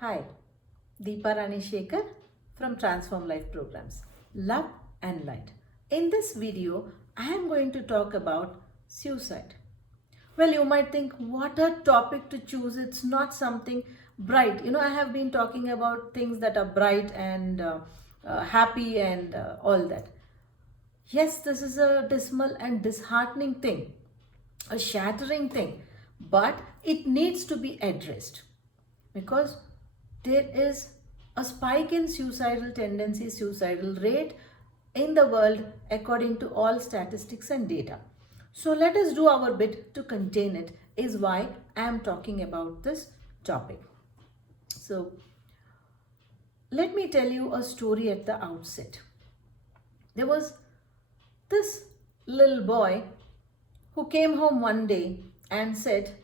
Hi, Deepa Rani Shekhar from Transform Life Programs, Love and Light. In this video, I am going to talk about suicide. Well, you might think, what a topic to choose. It's not something bright. I have been talking about things that are bright and happy and all that. Yes, this is a dismal and disheartening thing, a shattering thing, but it needs to be addressed because there is a spike in suicidal tendency, suicidal rate in the world according to all statistics and data. So let us do our bit to contain it, is why I am talking about this topic. So let me tell you a story at the outset. There was this little boy who came home one day and said,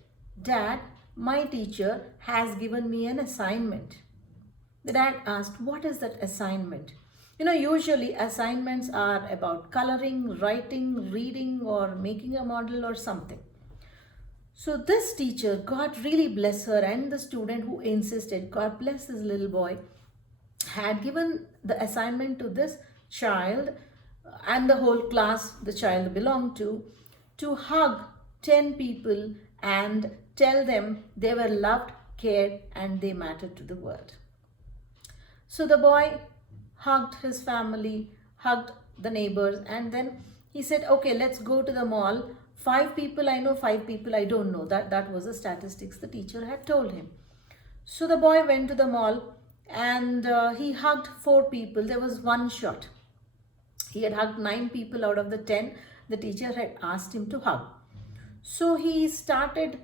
"Dad, my teacher has given me an assignment." The dad asked, "What is that assignment?" Usually assignments are about coloring, writing, reading, or making a model or something. So this teacher, God really bless her, and the student who insisted, God bless this little boy, had given the assignment to this child and the whole class the child belonged to hug 10 people and tell them they were loved, cared, and they mattered to the world. So the boy hugged his family, hugged the neighbors, and then he said, "Okay, let's go to the mall. 5 people I know, 5 people I don't know." That was the statistics the teacher had told him. So the boy went to the mall and he hugged 4 people. There was one shot. He had hugged 9 people out of the 10 the teacher had asked him to hug. So he started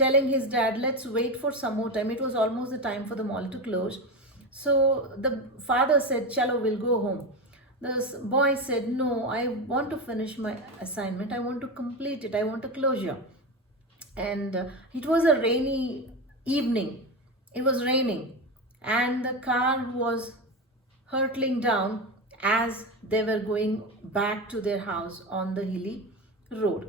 telling his dad, "Let's wait for some more time." It was almost the time for the mall to close. So the father said, "Chalo, we'll go home." The boy said, "No, I want to finish my assignment. I want to complete it. I want a closure." And it was a rainy evening. It was raining and the car was hurtling down as they were going back to their house on the hilly road.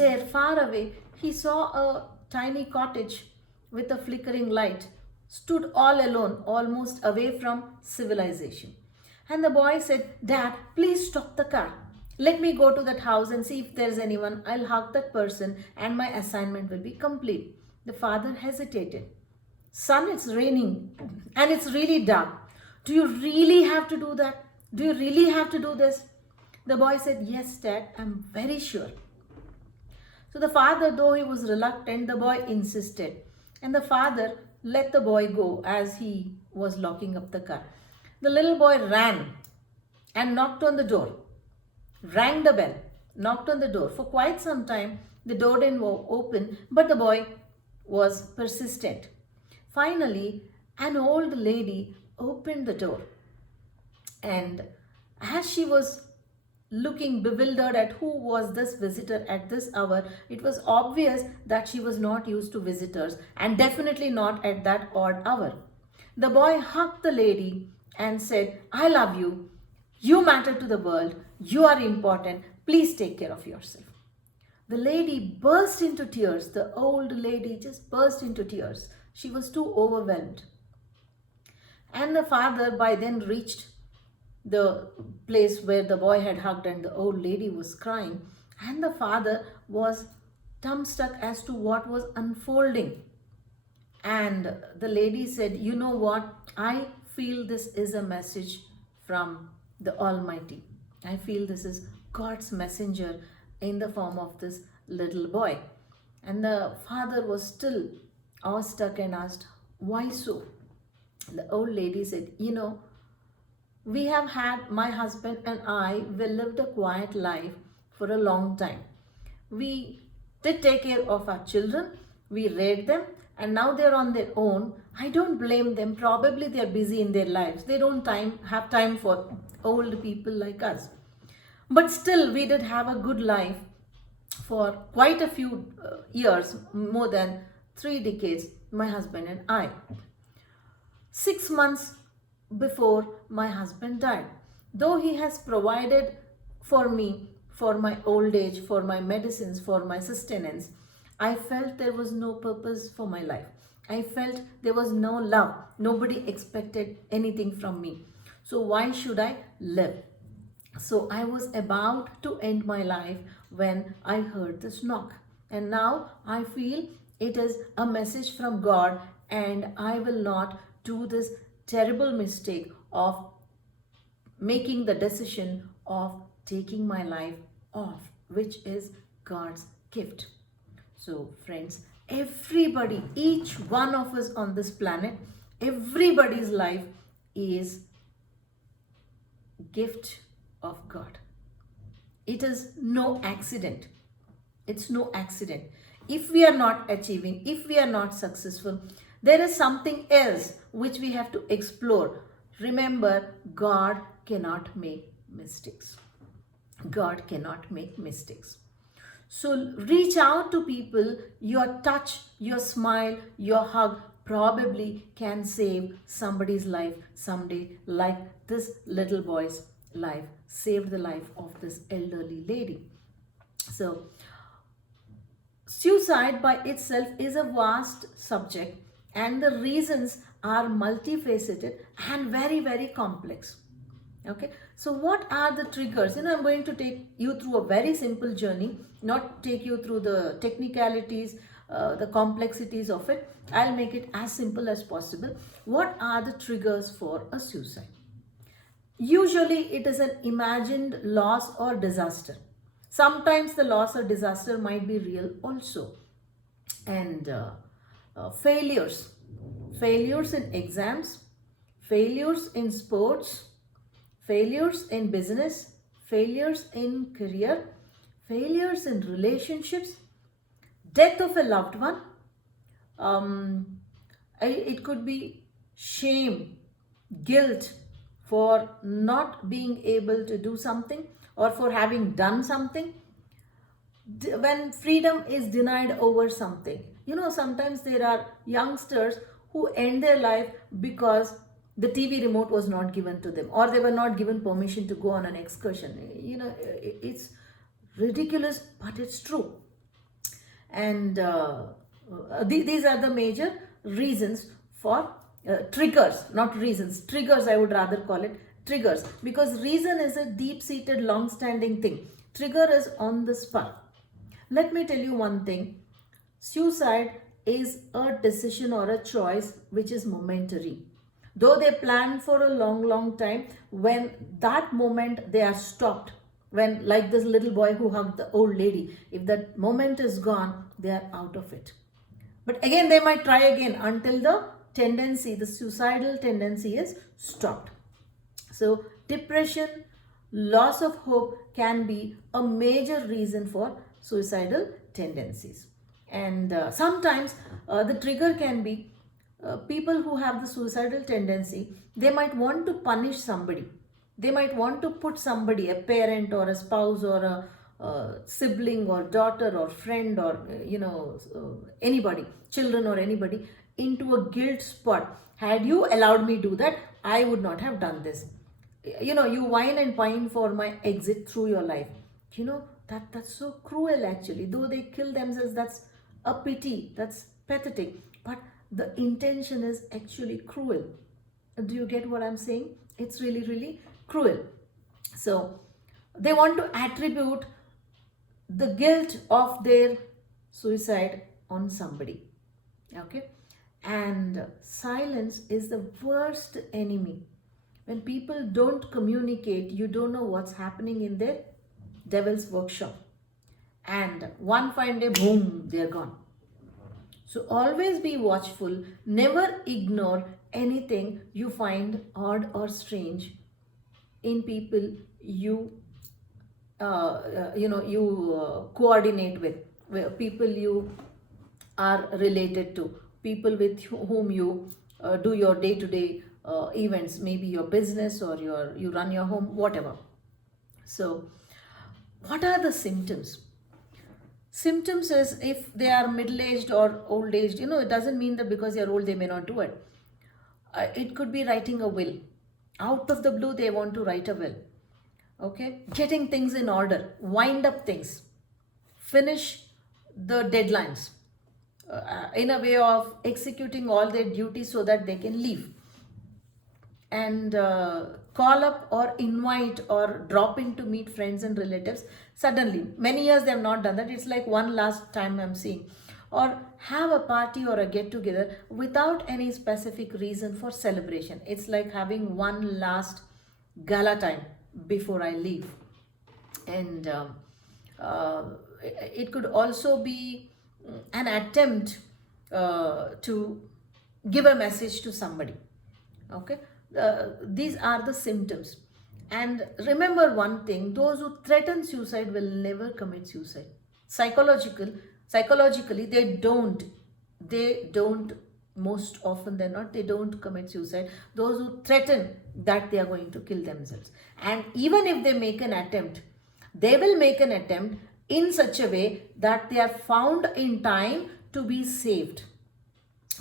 There, far away, he saw a tiny cottage with a flickering light, stood all alone, almost away from civilization. And the boy said, "Dad, please stop the car. Let me go to that house and see if there's anyone. I'll hug that person and my assignment will be complete." The father hesitated. "Son, it's raining and it's really dark. Do you really have to do that? Do you really have to do this?" The boy said, "Yes, Dad, I'm very sure." So the father, though he was reluctant, the boy insisted. And the father let the boy go as he was locking up the car. The little boy ran and knocked on the door, rang the bell, knocked on the door. For quite some time, the door didn't open, but the boy was persistent. Finally, an old lady opened the door. And as she was looking bewildered at who was this visitor at this hour, it was obvious that she was not used to visitors and definitely not at that odd hour. The boy hugged the lady and said, "I love you. You matter to the world. You are important. Please take care of yourself." The lady burst into tears. The old lady just burst into tears. She was too overwhelmed. And the father by then reached the place where the boy had hugged and the old lady was crying. And the father was dumbstruck as to what was unfolding. And the lady said, "You know what? I feel this is a message from the Almighty. I feel this is God's messenger in the form of this little boy." And the father was still awestruck and asked, "Why so?" The old lady said, "We have had, my husband and I, we lived a quiet life for a long time. We did take care of our children, we reared them, and now they're on their own. I don't blame them. Probably they're busy in their lives. They don't have time for old people like us. But still, we did have a good life for quite a few years, more than 3 decades, my husband and I. 6 months before my husband died, though he has provided for me for my old age, for my medicines, for my sustenance, I felt there was no purpose for my life. I felt there was no love. Nobody expected anything from me. So why should I live? So I was about to end my life when I heard this knock. And now I feel it is a message from God, and I will not do this terrible mistake of making the decision of taking my life off, which is God's gift. So, friends, everybody, each one of us on this planet, everybody's life is gift of God. It is no accident. It's no accident. If we are not achieving, if we are not successful, there is something else which we have to explore. Remember, God cannot make mistakes. God cannot make mistakes. So reach out to people. Your touch, your smile, your hug probably can save somebody's life someday, like this little boy's life saved the life of this elderly lady. So suicide by itself is a vast subject, and the reasons are multifaceted and very, very complex. Okay, so what are the triggers? I'm going to take you through a very simple journey, not take you through the technicalities, the complexities of it. I'll make it as simple as possible. What are the triggers for a suicide? Usually it is an imagined loss or disaster. Sometimes the loss or disaster might be real also. And failures in exams, failures in sports, failures in business, failures in career, failures in relationships, death of a loved one. It could be shame, guilt for not being able to do something or for having done something. When freedom is denied over something, sometimes there are youngsters who end their life because the TV remote was not given to them, or they were not given permission to go on an excursion. It's ridiculous, but it's true. And these are the major reasons for triggers, not reasons, triggers, I would rather call it triggers, because reason is a deep-seated, long-standing thing. Trigger is on the spot. Let me tell you one thing. Suicide is a decision or a choice which is momentary. Though they plan for a long, long time, when that moment they are stopped, when, like this little boy who hugged the old lady, if that moment is gone, they are out of it. But again, they might try again until the suicidal tendency is stopped. So depression, loss of hope can be a major reason for suicidal tendencies. And sometimes the trigger can be people who have the suicidal tendency. They might want to punish somebody. They might want to put somebody, a parent or a spouse or a sibling or daughter or friend or anybody, children or anybody, into a guilt spot. Had you allowed me do that, I would not have done this. You whine and pine for my exit through your life. That's so cruel actually. Though they kill themselves, that's a pity, that's pathetic, but the intention is actually cruel. Do you get what I'm saying? It's really, really cruel. So they want to attribute the guilt of their suicide on somebody. Okay, and silence is the worst enemy. When people don't communicate, you don't know what's happening in their devil's workshop. And one fine day, boom, they're gone. So always be watchful. Never ignore anything you find odd or strange in people you coordinate with, people you are related to, people with whom you do your day-to-day events, maybe your business or you run your home, whatever. So what are the symptoms? Symptoms is, if they are middle-aged or old-aged, it doesn't mean that because they're old they may not do it. It could be writing a will. Out of the blue they want to write a will. Okay, getting things in order, wind up things, finish the deadlines. in a way of executing all their duties so that they can leave and call up or invite or drop in to meet friends and relatives suddenly. Many years they have not done that. It's like one last time I'm seeing. Or have a party or a get together without any specific reason for celebration. It's like having one last gala time before I leave. And uh, it could also be an attempt to give a message to somebody. Okay, these are the symptoms. And remember one thing: those who threaten suicide will never commit suicide. Psychologically they don't, most often than not, they don't commit suicide. Those who threaten that they are going to kill themselves, and even if they make an attempt, they will make an attempt in such a way that they are found in time to be saved.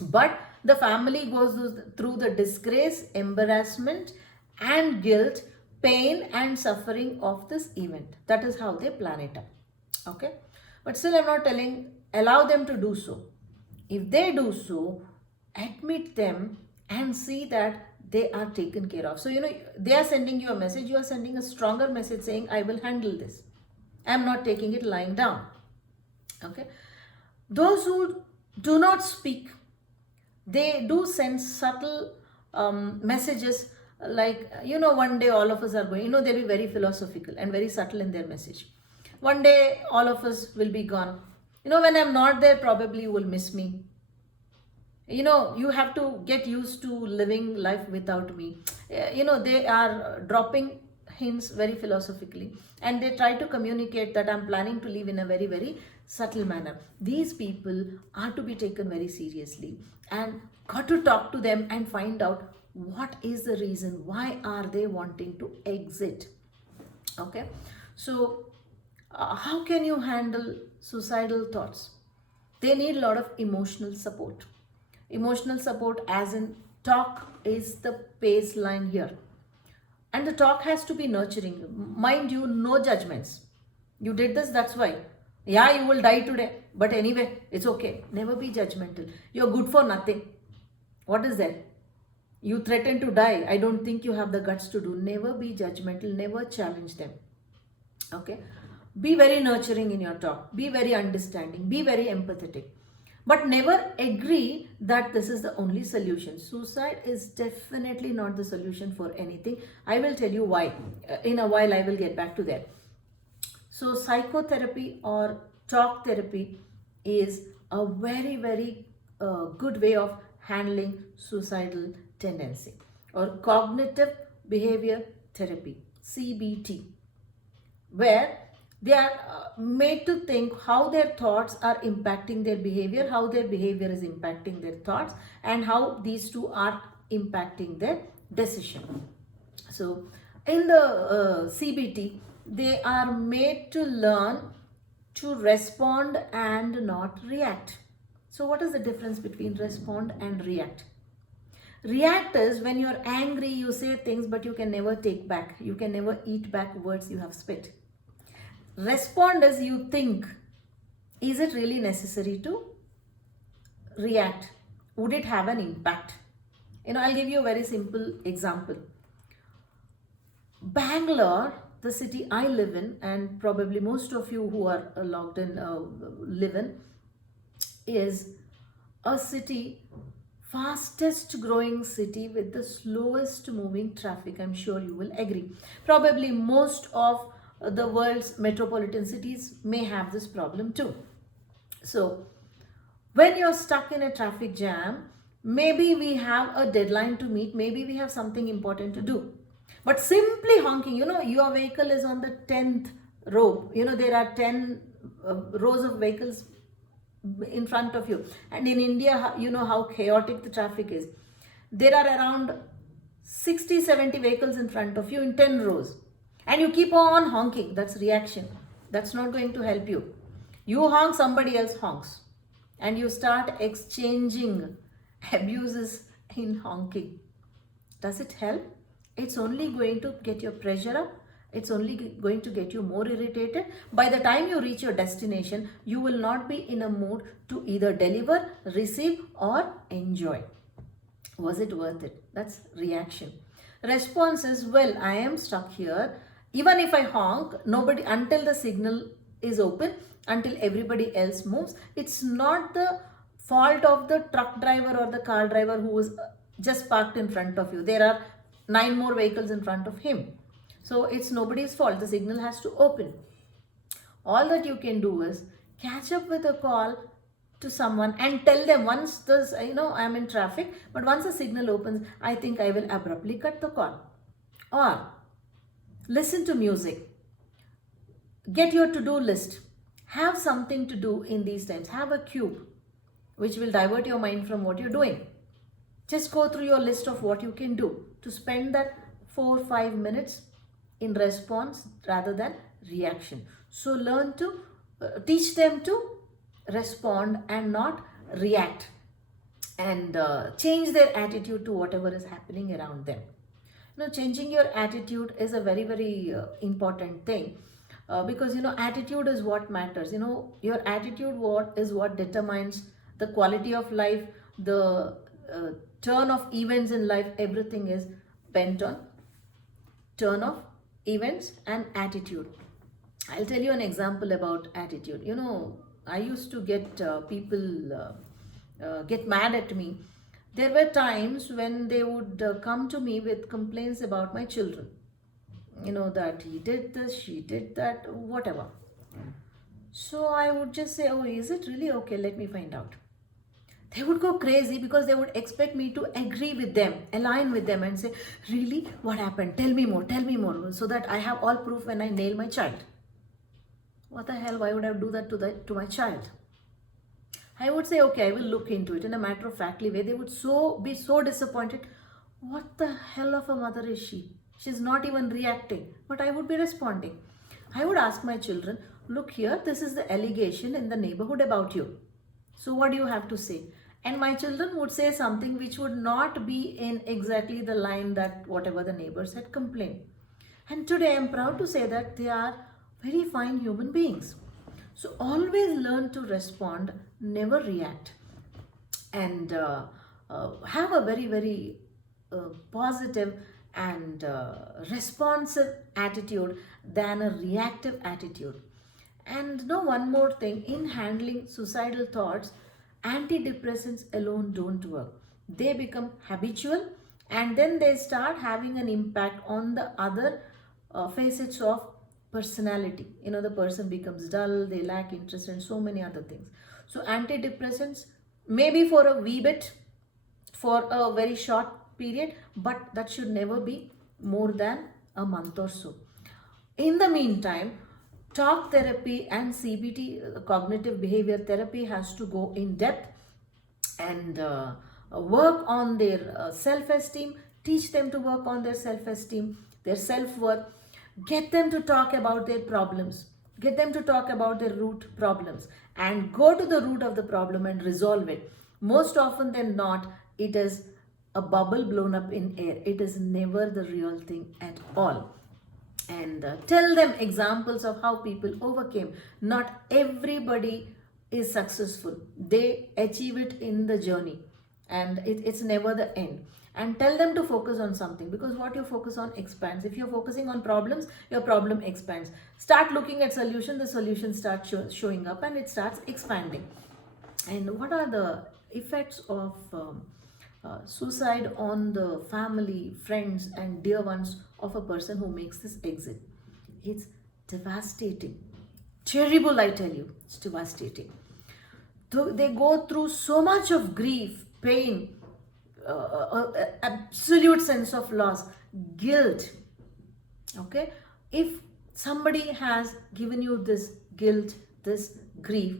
But the family goes through the disgrace, embarrassment, and guilt, pain, and suffering of this event. That is how they plan it up. Okay? But still, I'm not telling, allow them to do so. If they do so, admit them and see that they are taken care of. So, they are sending you a message, you are sending a stronger message saying, I will handle this. I'm not taking it lying down. Okay? Those who do not speak, they do send subtle messages like, one day all of us are going, they'll be very philosophical and very subtle in their message. One day all of us will be gone. When I'm not there, probably you will miss me. You have to get used to living life without me. They are dropping hints very philosophically, and they try to communicate that I'm planning to live in a very, very subtle manner. These people are to be taken very seriously, and got to talk to them and find out what is the reason, why are they wanting to exit. Okay, so how can you handle suicidal thoughts? They need a lot of emotional support. Emotional support, as in talk, is the baseline here. And the talk has to be nurturing. Mind you, no judgments. You did this, that's why. Yeah, you will die today. But anyway, it's okay. Never be judgmental. You're good for nothing. What is that? You threaten to die. I don't think you have the guts to do. Never be judgmental. Never challenge them. Okay? Be very nurturing in your talk. Be very understanding. Be very empathetic. But never agree that this is the only solution. Suicide is definitely not the solution for anything. I will tell you why. In a while, I will get back to that. So, psychotherapy or talk therapy is a very, very good way of handling suicidal tendency. Or cognitive behavior therapy, CBT, where they are made to think how their thoughts are impacting their behavior, how their behavior is impacting their thoughts, and how these two are impacting their decision. So, in the CBT, they are made to learn to respond and not react. So, what is the difference between respond and react? React is when you're angry, you say things, but you can never take back. You can never eat back words you have spit. Respond is you think, is it really necessary to react? Would it have an impact? I'll give you a very simple example. Bangalore, the city I live in, and probably most of you who are logged in live in, is a city, fastest growing city with the slowest moving traffic. I'm sure you will agree. Probably most of the world's metropolitan cities may have this problem too. So, when you're stuck in a traffic jam, maybe we have a deadline to meet, maybe we have something important to do. But simply honking, your vehicle is on the 10th row. There are 10 rows of vehicles in front of you. And in India, you know how chaotic the traffic is. There are around 60, 70 vehicles in front of you in 10 rows. And you keep on honking. That's reaction. That's not going to help you. You honk, somebody else honks. And you start exchanging abuses in honking. Does it help? It's only going to get your pressure up It's only going to get you more irritated. By the time you reach your destination, you will not be in a mood to either deliver, receive, or enjoy. Was it worth it? That's reaction. Response is, well, I am stuck here. Even if I honk, nobody, until the signal is open, until everybody else moves. It's not the fault of the truck driver or the car driver who was just parked in front of you. There are 9 more vehicles in front of him. So it's nobody's fault. The signal has to open. All that you can do is catch up with a call to someone and tell them, once this, I'm in traffic, but once the signal opens, I think I will abruptly cut the call. Or listen to music. Get your to-do list. Have something to do in these times. Have a cube which will divert your mind from what you're doing. Just go through your list of what you can do to spend that 4-5 minutes in response rather than reaction. So learn to teach them to respond and not react, and change their attitude to whatever is happening around them. Changing your attitude is a very, very important thing, because attitude is what matters. Your attitude is what determines the quality of life, the turn of events in life. Everything is bent on turn of events and attitude. I'll tell you an example about attitude. I used to get people get mad at me. There were times when they would come to me with complaints about my children. That he did this, she did that, whatever. So I would just say, oh, is it really? Okay, let me find out. They would go crazy because they would expect me to agree with them, align with them, and say, really? What happened? Tell me more, so that I have all proof when I nail my child. What the hell? Why would I do that to my child? I would say, okay, I will look into it in a matter-of-factly way. They would be so disappointed. What the hell of a mother is she? She's not even reacting. But I would be responding. I would ask my children, look here, this is the allegation in the neighborhood about you. So what do you have to say? And my children would say something which would not be in exactly the line that whatever the neighbors had complained. And today I am proud to say that they are very fine human beings. So always learn to respond, never react, and have a very, very positive and responsive attitude than a reactive attitude. And one more thing, in handling suicidal thoughts, antidepressants alone don't work. They become habitual, and then they start having an impact on the other facets of personality. The person becomes dull, they lack interest, and so many other things. So antidepressants, maybe for a wee bit, for a very short period, but that should never be more than a month or so. In the meantime, talk therapy and CBT, cognitive behavior therapy, has to go in depth and work on their self-esteem, teach them to work on their self-esteem, their self-worth. Get them to talk about their problems. Get them to talk about their root problems and go to the root of the problem and resolve it. Most often than not, it is a bubble blown up in air. It is never the real thing at all. And tell them examples of how people overcame. Not everybody is successful. They achieve it in the journey, and it's never the end. And tell them to focus on something, because what you focus on expands. If you're focusing on problems, your problem expands. Start looking at solution, the solution starts showing up and it starts expanding. And what are the effects of suicide on the family, friends, and dear ones of a person who makes this exit? It's devastating. Terrible, I tell you. It's devastating. They go through so much of grief, pain, absolute sense of loss, guilt. Okay, if somebody has given you this guilt, this grief,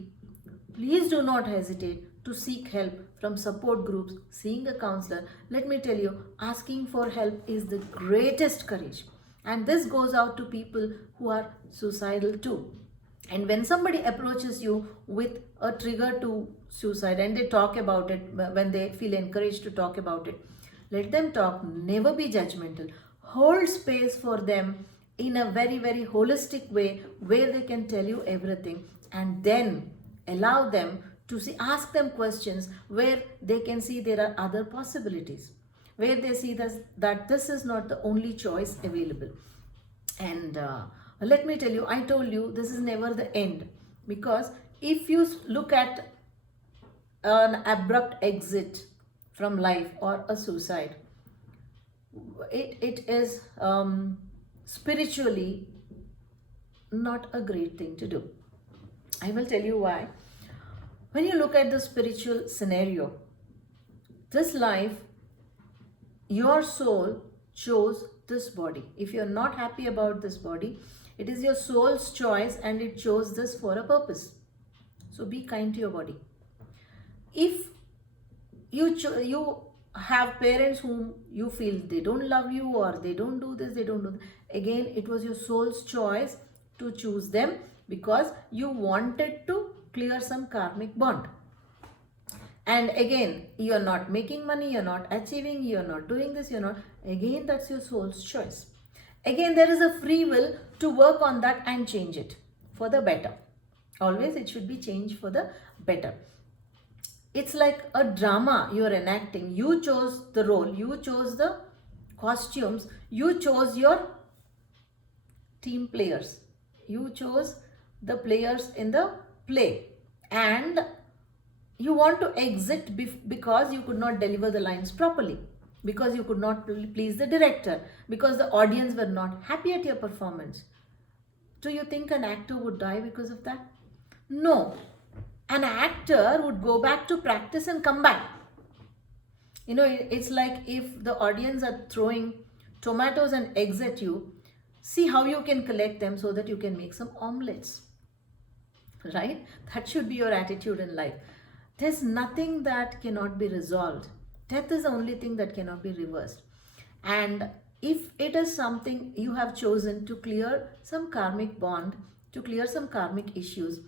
please do not hesitate to seek help from support groups, seeing a counselor. Let me tell you, asking for help is the greatest courage, and this goes out to people who are suicidal too. And when somebody approaches you with a trigger to suicide and they talk about it, when they feel encouraged to talk about it, let them talk. Never be judgmental. Hold space for them in a very, very holistic way, where they can tell you everything, and then allow them to see, ask them questions where they can see there are other possibilities, where they see that this is not the only choice available. And let me tell you, I told you this is never the end, because if you look at an abrupt exit from life or a suicide, it is spiritually not a great thing to do. I will tell you why. When you look at the spiritual scenario, this life, your soul chose this body. If you're not happy about this body, it is your soul's choice and it chose this for a purpose. So be kind to your body. If you have parents whom you feel they don't love you, or they don't do this, they don't do that, again, it was your soul's choice to choose them, because you wanted to clear some karmic bond. And again, you're not making money, you're not achieving, you're not doing this, you're not, again, that's your soul's choice. Again, there is a free will to work on that and change it for the better. Always it should be changed for the better. It's like a drama you're enacting. You chose the role, you chose the costumes, you chose your team players, you chose the players in the play, and you want to exit because you could not deliver the lines properly, because you could not please the director, because the audience were not happy at your performance. Do you think an actor would die because of that? No. An actor would go back to practice and come back. You know, it's like if the audience are throwing tomatoes and eggs at you, see how you can collect them so that you can make some omelets. Right? That should be your attitude in life. There's nothing that cannot be resolved. Death is the only thing that cannot be reversed. And if it is something you have chosen to clear some karmic bond, to clear some karmic issues,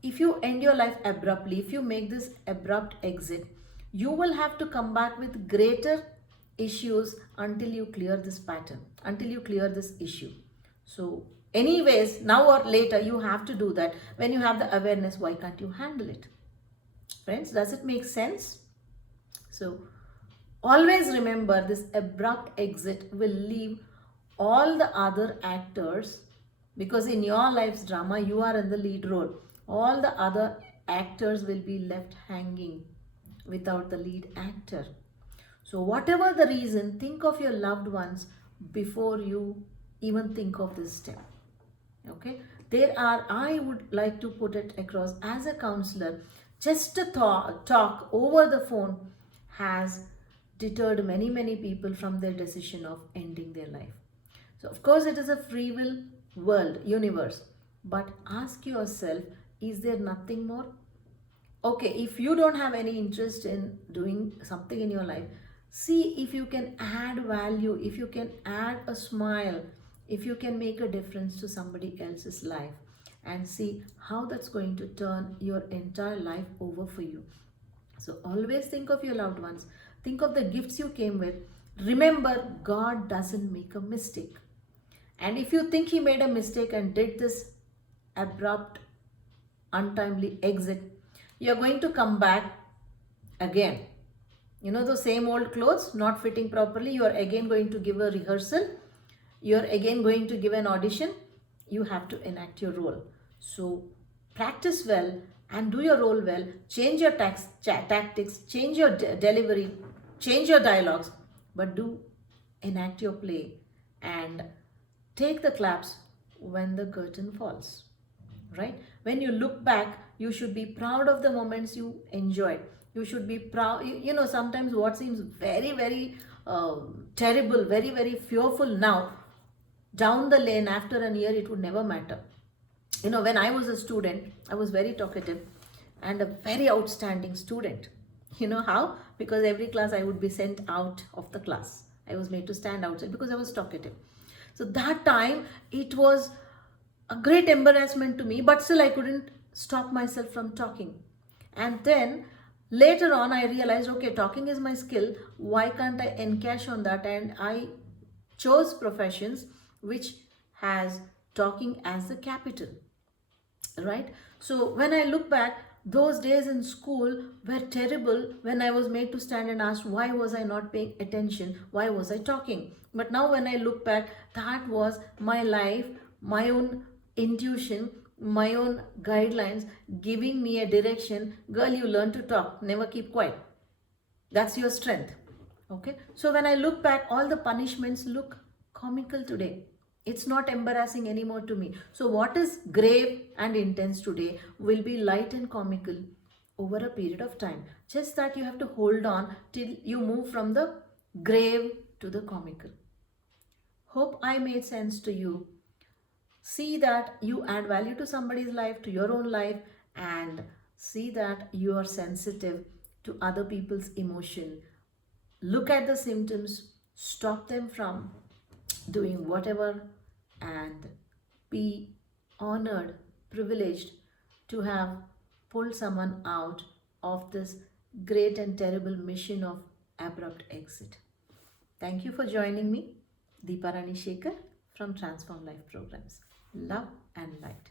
if you end your life abruptly, if you make this abrupt exit, you will have to come back with greater issues until you clear this pattern, until you clear this issue. So anyways, now or later, you have to do that. When you have the awareness, why can't you handle it? Friends, does it make sense? So always remember, this abrupt exit will leave all the other actors, because in your life's drama, you are in the lead role. All the other actors will be left hanging without the lead actor. So whatever the reason, think of your loved ones before you even think of this step. Okay? I would like to put it across as a counselor, just a talk over the phone has deterred many, many people from their decision of ending their life. So of course it is a free will world, universe. But ask yourself, is there nothing more? Okay, if you don't have any interest in doing something in your life, see if you can add value, if you can add a smile, if you can make a difference to somebody else's life, and see how that's going to turn your entire life over for you. So always think of your loved ones. Think of the gifts you came with. Remember, God doesn't make a mistake. And if you think He made a mistake and did this abrupt, untimely exit, you're going to come back again. You know, the same old clothes not fitting properly, you're again going to give a rehearsal. You're again going to give an audition. You have to enact your role. So practice well and do your role well. Change your tactics, change your delivery, change your dialogues, but do enact your play and take the claps when the curtain falls. Right? When you look back, you should be proud of the moments you enjoyed. You should be proud. You know, sometimes what seems very, very terrible, very, very fearful now, down the lane after a year, it would never matter. You know, when I was a student, I was very talkative and a very outstanding student. You know how? Because every class I would be sent out of the class. I was made to stand outside because I was talkative. So that time, it was a great embarrassment to me, but still I couldn't stop myself from talking. And then later on, I realized, okay, talking is my skill. Why can't I encash on that? And I chose professions which has talking as the capital, right? So when I look back, those days in school were terrible when I was made to stand and ask, why was I not paying attention, why was I talking? But now when I look back, that was my life, my own intuition, my own guidelines giving me a direction. Girl, you learn to talk, never keep quiet. That's your strength. Okay. So when I look back, all the punishments look comical today. It's not embarrassing anymore to me. So what is grave and intense today will be light and comical over a period of time. Just that you have to hold on till you move from the grave to the comical. Hope I made sense to you. See that you add value to somebody's life, to your own life, and see that you are sensitive to other people's emotion. Look at the symptoms, stop them from doing whatever, and be honored, privileged to have pulled someone out of this great and terrible mission of abrupt exit. Thank you for joining me, Deepa Rani Shekhar from Transform Life Programs. Love and light.